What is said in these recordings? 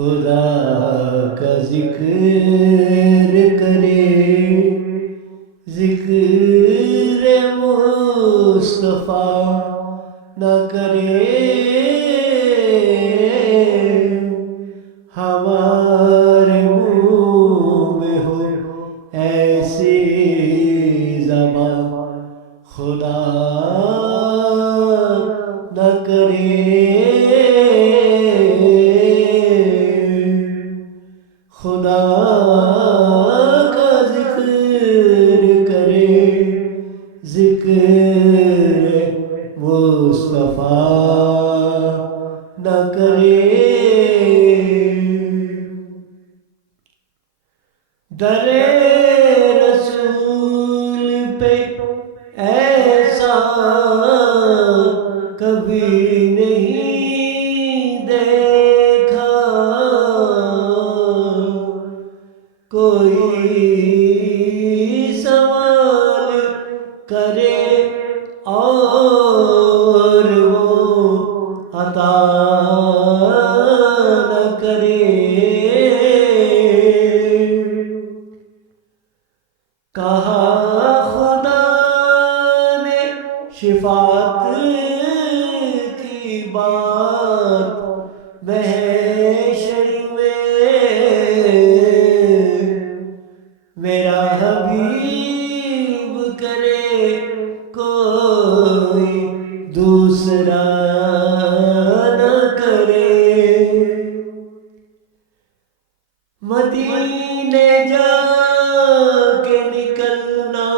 خدا کا ذکر کرے، ذکر مصطفیٰ نہ کرے، ہمارے منہ میں ہو ایسی زبان خدا نہ کرے، خدا کا ذکر کرے، ذکر مصطفیٰ نہ کرے۔ در رسول پہ ایسا کبھی نہیں دیکھا، کوئی سوال کرے اور وہ عطا نہ کرے، کہا خدا نے شفاعت کی بات محشر میں، میرا حبیب کرے کوئی دوسرا نہ کرے، مدینے جا کے نکلنا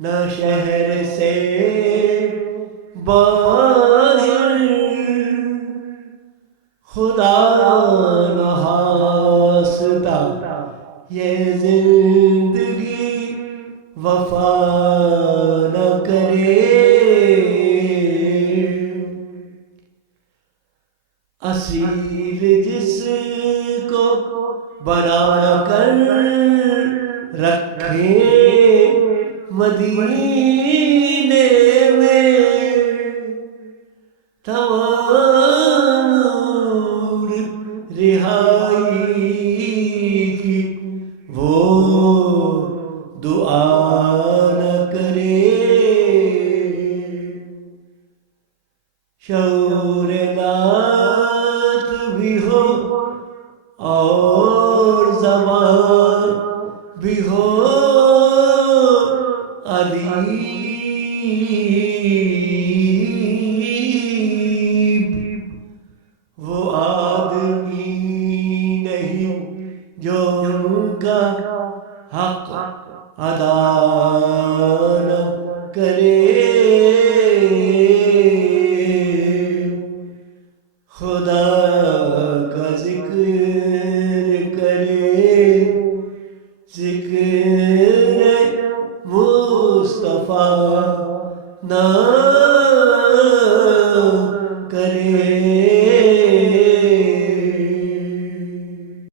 نہ شہر سے باہر، خدا نہ ہاستا یہ زندگی وفا نہ کرے، اصیل جس کو بنا کر رکھے مدینے میں، تمام رہائی کی وہ دعا نہ کرے، شعور نعت بھی ہو اور زبان بھی ہو ادیب، وہ آدمی نہیں جو ان کا حق ادا نہ کرے، خدا کا ذکر کرے، ذکر مصطفیٰ نہ